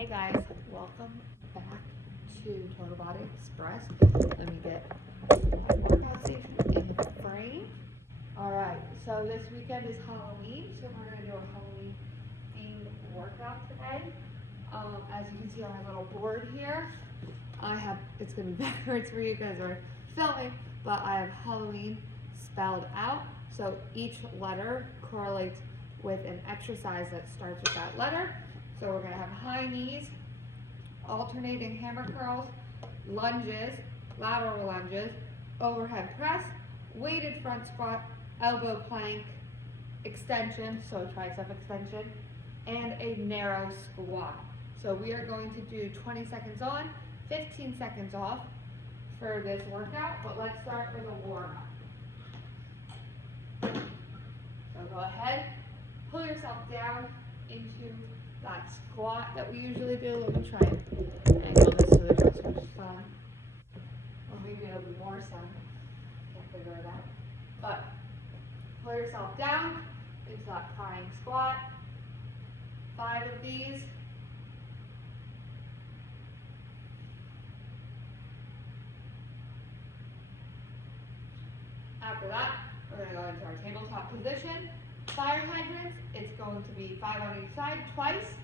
Hey guys, welcome back to Total Body Express. Let me get my workout station in the frame. Alright, so this weekend is Halloween, so we're going to do a Halloween themed workout today. As you can see on my little board here, it's going to be backwards for you guys are filming, but I have Halloween spelled out. So each letter correlates with an exercise that starts with that letter. So we're going to have high knees, alternating hammer curls, lunges, lateral lunges, overhead press, weighted front squat, elbow plank, extension, so tricep extension, and a narrow squat. So we are going to do 20 seconds on, 15 seconds off for this workout, but let's start with a warm up. So go ahead, pull yourself down into that squat that we usually do. Let me try and angle this so there's not so much sun. Or maybe it'll be more sun. Can't figure it out. But pull yourself down into that crying squat. 5 of these. After that, we're going to go into our tabletop position. Fire hydrants, it's going to be 5 on each side, twice.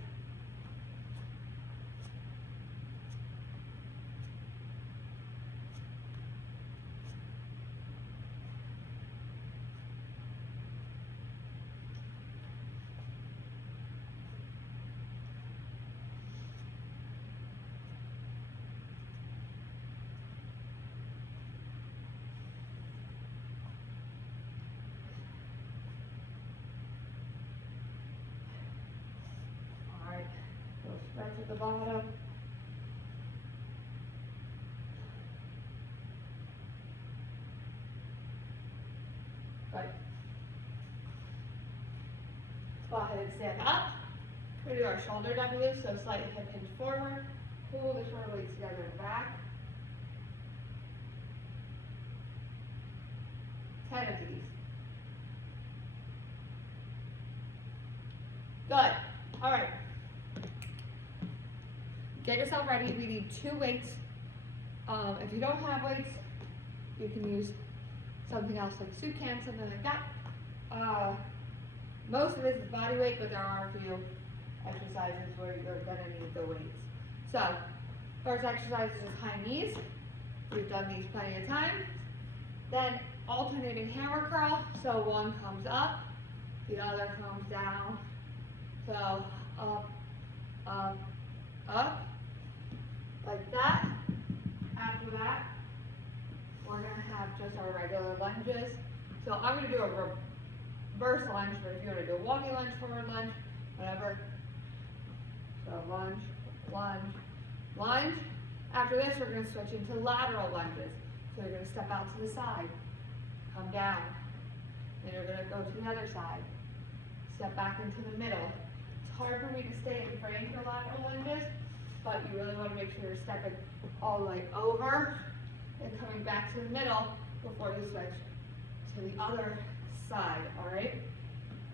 Stretch at the bottom. Good. Go ahead and stand up. We're going to do our shoulder deadlift, so slight hip hinge forward. Pull the shoulder blades together and back. 10 of these. Good. All right. Get yourself ready. We need 2 weights. If you don't have weights, you can use something else like soup can, something like that. Most of it is body weight, but there are a few exercises where you're going to need the weights. So, first exercise is just high knees. We've done these plenty of times. Then alternating hammer curl. So one comes up, the other comes down. So up, up, up. Like that. After that, we're going to have just our regular lunges. So I'm going to do a reverse lunge, but if you want to do a walking lunge, forward lunge, whatever. So lunge, lunge, lunge. After this, we're going to switch into lateral lunges. So you're going to step out to the side, come down. Then you're going to go to the other side, step back into the middle. It's hard for me to stay in frame for lateral lunges, but you really want to make sure you're stepping all the way over and coming back to the middle before you switch to the other side, all right?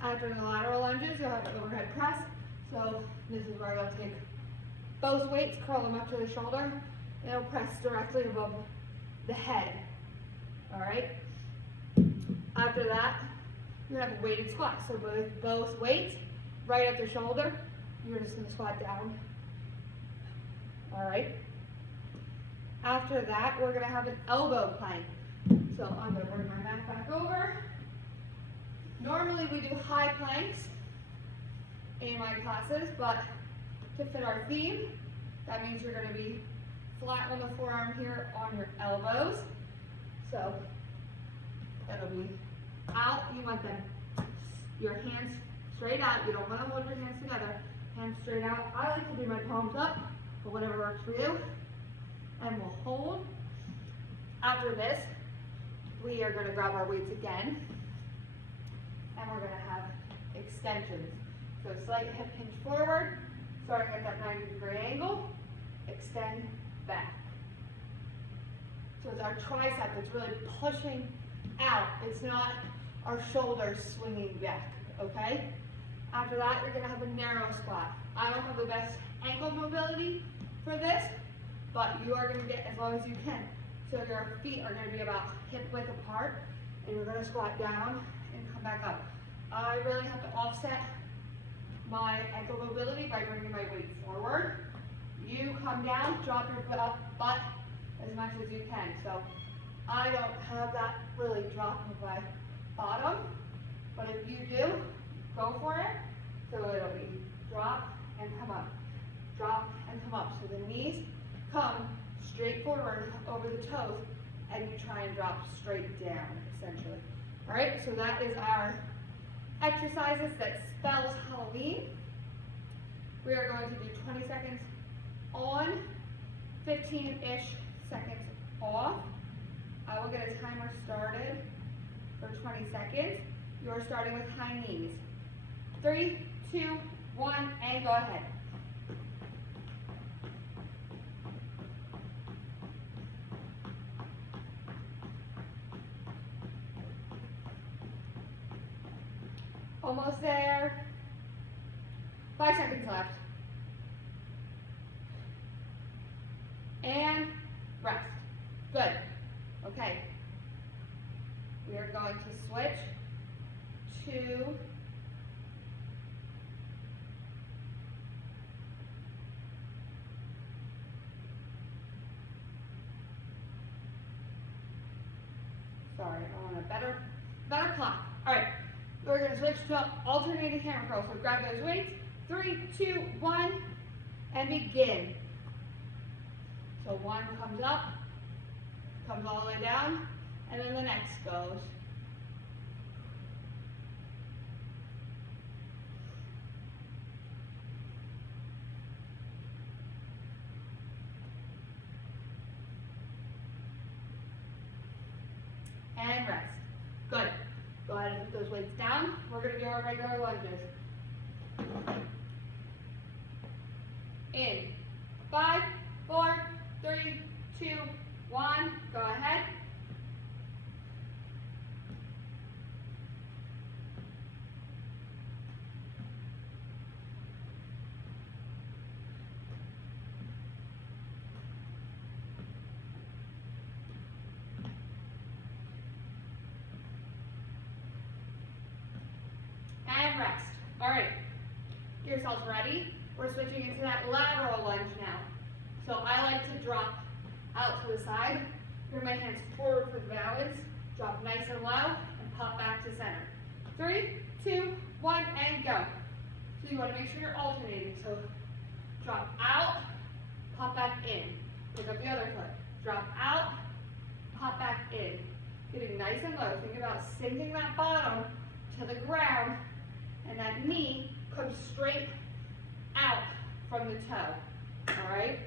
After the lateral lunges, you'll have an overhead press. So this is where you'll take both weights, curl them up to the shoulder, and it'll press directly above the head, all right? After that, you're gonna have a weighted squat. So both weights right at the shoulder, you're just gonna squat down. All right. After that, we're gonna have an elbow plank. So I'm gonna bring my mat back over. Normally we do high planks in my classes, but to fit our theme, that means you're gonna be flat on the forearm here on your elbows. So that'll be out. You want your hands straight out. You don't want to hold your hands together. Hands straight out. I like to do my palms up, but whatever works for you. And we'll hold. After this, we are going to grab our weights again. And we're going to have extensions. So slight hip hinge forward, starting at that 90-degree angle. Extend back. So it's our tricep that's really pushing out. It's not our shoulders swinging back, okay? After that, you're gonna have a narrow squat. I don't have the best ankle mobility for this, but you are gonna get as long as you can. So your feet are gonna be about hip width apart, and you're gonna squat down and come back up. I really have to offset my ankle mobility by bringing my weight forward. You come down, drop your butt as much as you can. So I don't have that really drop of my bottom, but if you do, go for it. So it'll be drop and come up, drop and come up. So the knees come straight forward over the toes, and you try and drop straight down, essentially. All right, so that is our exercises that spells Halloween. We are going to do 20 seconds on, 15-ish seconds off. I will get a timer started for 20 seconds. You are starting with high knees. 3, 2, 1, and go ahead. Almost there. 5 seconds left. And rest. Good. Okay. We are going to switch to sorry, I want a better clock. All right. We're going to switch to alternating hammer curls. So grab those weights. 3, 2, 1, and begin. So one comes up, comes all the way down, and then the next goes. And rest. Good. Go ahead and put those weights down. We're going to do our regular lunges. In 5, 4, 3, 2, 1. Go ahead. And rest. All right. Get yourselves ready. We're switching into that lateral lunge now. So I like to drop out to the side, bring my hands forward for balance, drop nice and low, and pop back to center. 3, 2, 1, and go. So you want to make sure you're alternating. So drop out, pop back in. Pick up the other foot. Drop out, pop back in. Getting nice and low. Think about sinking that bottom to the ground, and that knee comes straight out from the toe. All right?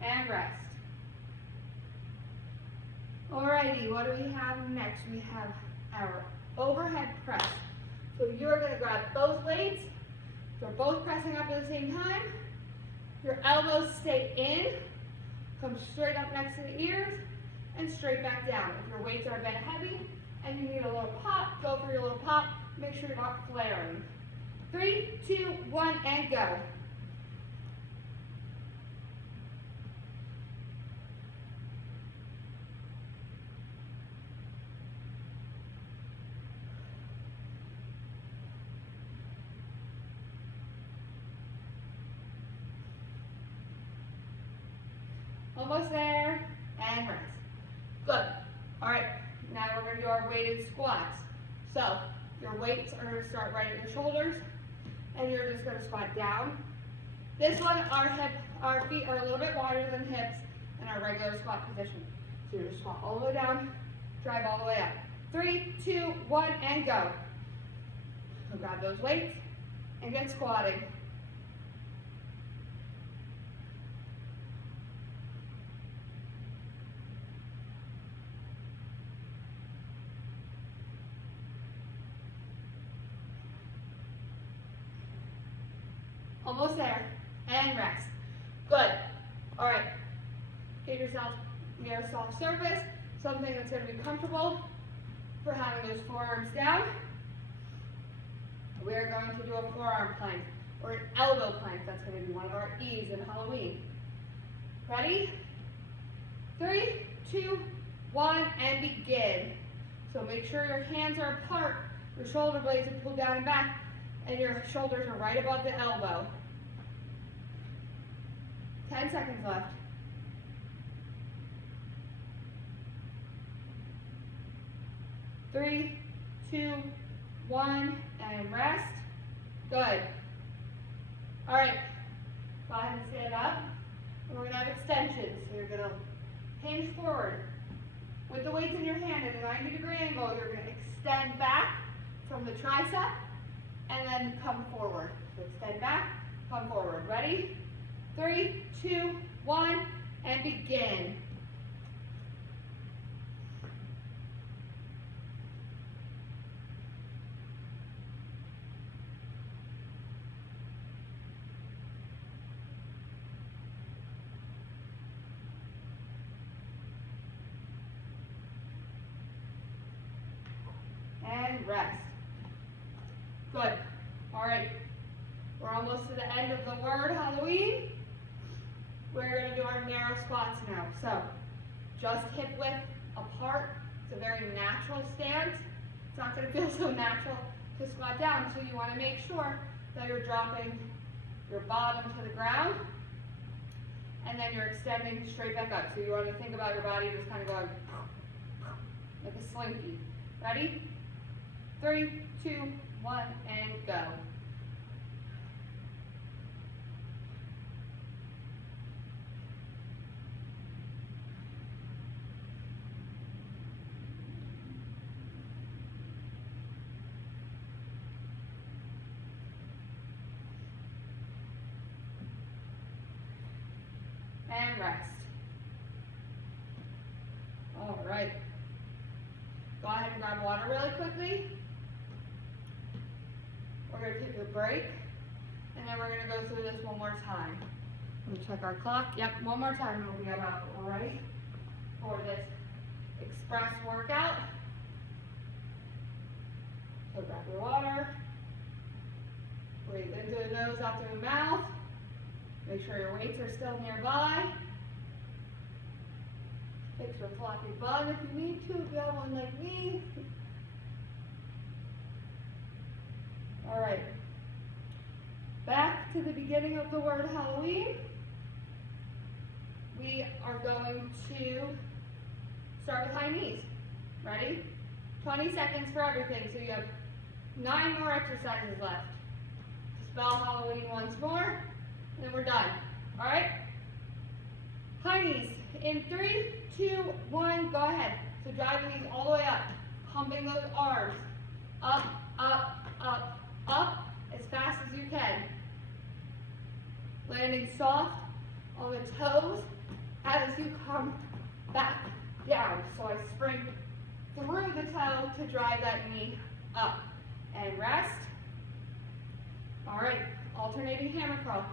And rest. Alrighty, what do we have next? We have our overhead press. So you're going to grab both weights. They're both pressing up at the same time. Your elbows stay in. Come straight up next to the ears and straight back down. If your weights are a bit heavy and you need a little pop, go for your little pop. Make sure you're not flaring. 3, 2, 1, and go. Almost there, and rest. Good. All right, now we're going to do our weighted squats. So your weights are going to start right at your shoulders, and you're just going to squat down. This one, our feet are a little bit wider than hips in our regular squat position. So you're just squat all the way down, drive all the way up. 3, 2, 1, and go. So grab those weights and get squatting. Almost there, and rest. Good. All right, get yourself near a soft surface, something that's going to be comfortable for having those forearms down. We're going to do a forearm plank. or an elbow plank. That's going to be one of our E's in Halloween. Ready? 3, 2, 1, and begin. So make sure your hands are apart, your shoulder blades are pulled down and back, and your shoulders are right above the elbow. 10 seconds left. 3, 2, 1, and rest. Good. All right, go ahead and stand up. And we're gonna have extensions. So you're gonna hinge forward. With the weights in your hand at a 90-degree angle, you're gonna extend back from the tricep and then come forward. So extend back, come forward. Ready? 3, 2, 1, and begin. And rest. Good. All right. We're almost to the end of the word Halloween. We're going to do our narrow squats now. So, just hip width apart. It's a very natural stance. It's not going to feel so natural to squat down, so you want to make sure that you're dropping your bottom to the ground, and then you're extending straight back up. So you want to think about your body just kind of going like a slinky. Ready? 3, 2, 1, and go. And rest. All right. Go ahead and grab water really quickly. We're going to take a break, and then we're going to go through this one more time. Let me check our clock. Yep, one more time, and we'll be about right for this express workout. So grab your water. Breathe into the nose, out through the mouth. Make sure your weights are still nearby. Fix your floppy bum if you need to, if you have one like me. All right. Back to the beginning of the word Halloween. We are going to start with high knees. Ready? 20 seconds for everything, so you have 9 more exercises left. Spell Halloween once more. And then we're done. All right? High knees. In 3, 2, 1, go ahead. So drive the knees all the way up. Pumping those arms. Up, up, up, up as fast as you can. Landing soft on the toes as you come back down. So I spring through the toe to drive that knee up. And rest. All right. Alternating hammer curl.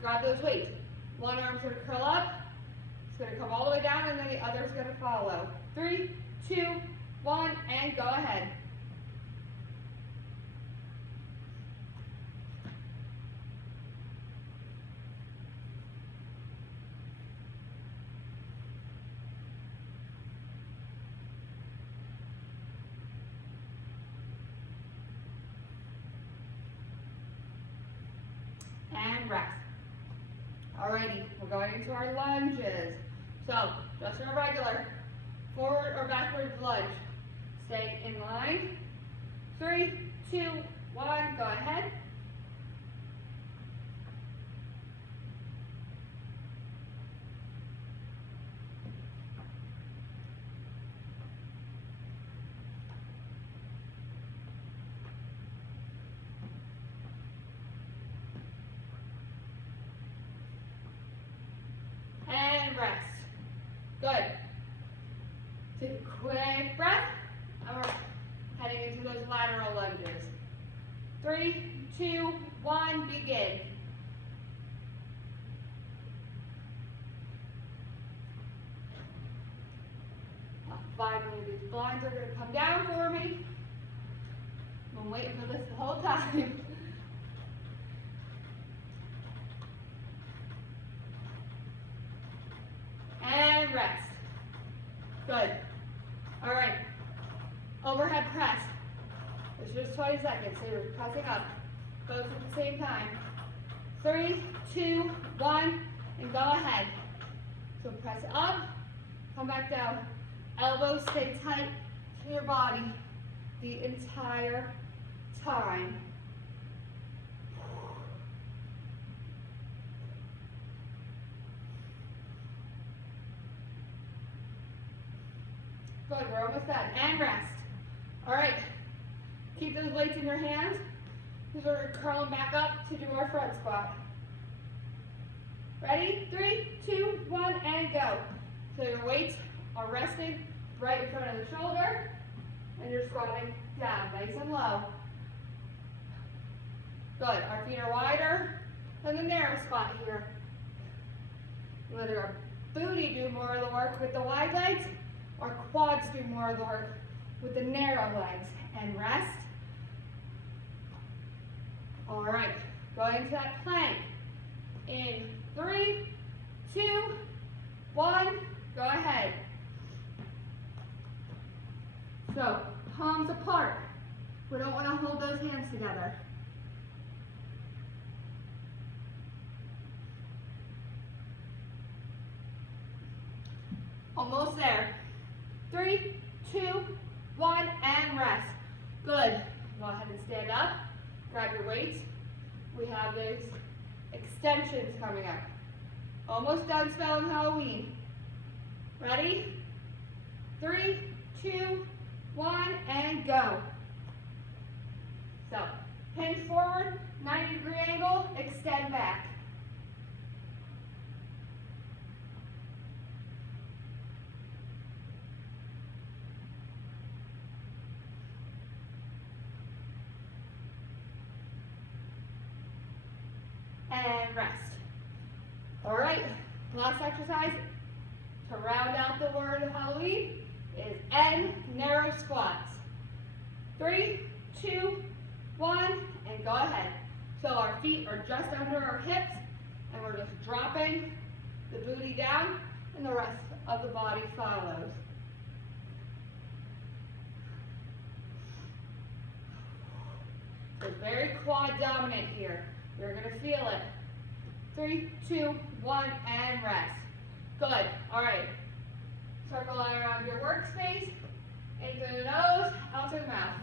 Grab those weights. One arm's going to curl up. It's going to come all the way down, and then the other's going to follow. 3, 2, 1, and go ahead. And rest. Alrighty, we're going into our lunges. So, just a regular forward or backward lunge. Stay in line. 3, 2, 1, go ahead. And rest. Good. Take a quick breath. And we're heading into those lateral lunges. 3, 2, 1, begin. Finally, these blinds are going to come down for me. I've been waiting for this the whole time. and rest. Good. All right. Overhead press. It's just 20 seconds, so you're pressing up. Both at the same time. 3, 2, 1, and go ahead. So press up, come back down. Elbows stay tight to your body the entire time. Good, we're almost done. And rest. All right, keep those weights in your hands. So we're curling back up to do our front squat. Ready? 3, 2, 1, and go. So your weights are resting right in front of the shoulder, and you're squatting down, nice and low. Good, our feet are wider than the narrow squat here. Let our booty do more of the work with the wide legs, our quads do more of the work with the narrow legs. And rest. All right, go into that plank. In 3, 2, 1, go ahead. So, palms apart. We don't want to hold those hands together. Almost there. 3, 2, 1, and rest. Good. Go ahead and stand up. Grab your weights. We have those extensions coming up. Almost done spelling Halloween. Ready? 3, 2, 1, and go. So, hinge forward, 90-degree angle, extend back. And rest. All right, last exercise to round out the word of Halloween is N narrow squats. 3, 2, 1, and go ahead. So our feet are just under our hips, and we're just dropping the booty down, and the rest of the body follows. So very quad dominant here. You're going to feel it. 3, 2, 1, and rest. Good. All right. Circle around your workspace. In through the nose, out through the mouth.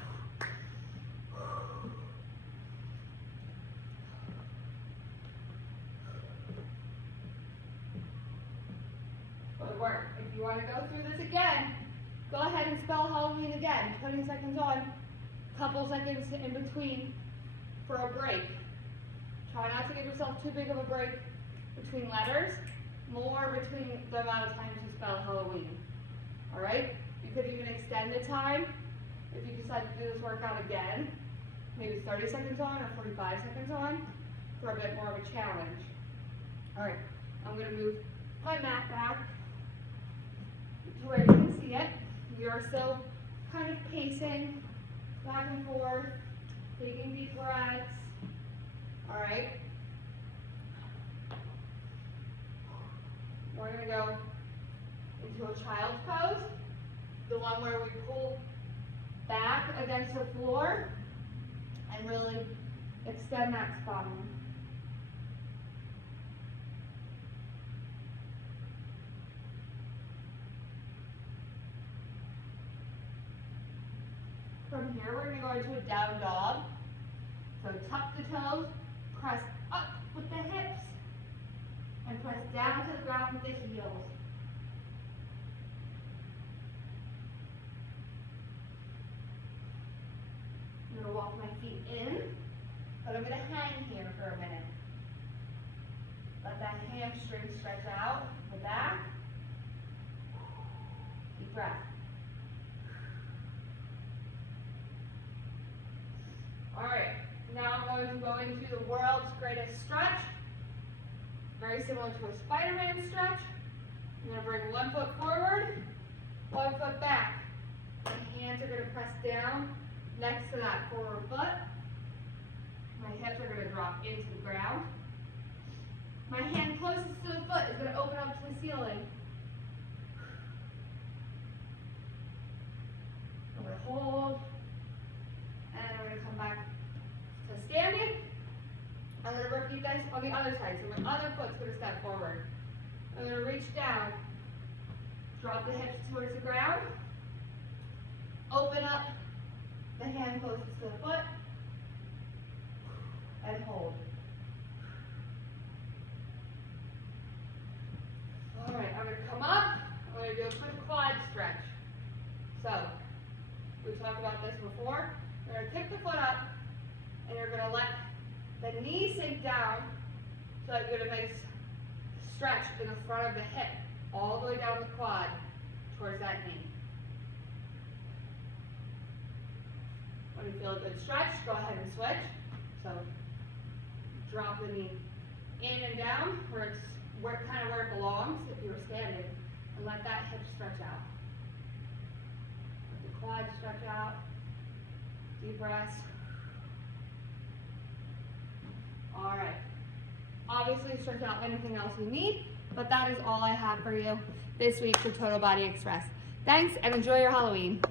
Good work. If you want to go through this again, go ahead and spell Halloween again. 20 seconds on, couple seconds in between for a break. Try not to give yourself too big of a break between letters, more between the amount of times you spell Halloween. All right? You could even extend the time if you decide to do this workout again, maybe 30 seconds on or 45 seconds on for a bit more of a challenge. All right, I'm going to move my mat back to where you can see it. You're still kind of pacing back and forth, taking deep breaths. All right. We're going to go into a child's pose, the one where we pull back against the floor and really extend that spine. From here, we're going to go into a down dog. So tuck the toes, press up with the hips, and press down to the ground with the heels. I'm going to walk my feet in, but I'm going to hang here for a minute. Let that hamstring stretch out, the back. Deep breath. All right, now I'm going to go into the world's greatest stretch. Very similar to a Spider-Man stretch. I'm going to bring one foot forward, one foot back. My hands are going to press down next to that forward foot. My hips are going to drop into the ground. My hand closest to the foot is going to open up to the ceiling. this on the other side. So my other foot's gonna step forward. I'm gonna reach down, drop the hips towards the ground, open up the hand closest to the foot, and hold. All right, I'm gonna come up, I'm gonna do a quick quad stretch. So, we talked about this before. You're gonna kick the foot up, and you're gonna let the knee sink down, so that you're gonna make stretch in the front of the hip, all the way down the quad, towards that knee. When you feel a good stretch, go ahead and switch. So, drop the knee in and down, kind of where it belongs if you were standing, and let that hip stretch out. Let the quad stretch out. Deep breaths. All right. Obviously, stretch out anything else you need, but that is all I have for you this week for Total Body Express. Thanks, and enjoy your Halloween.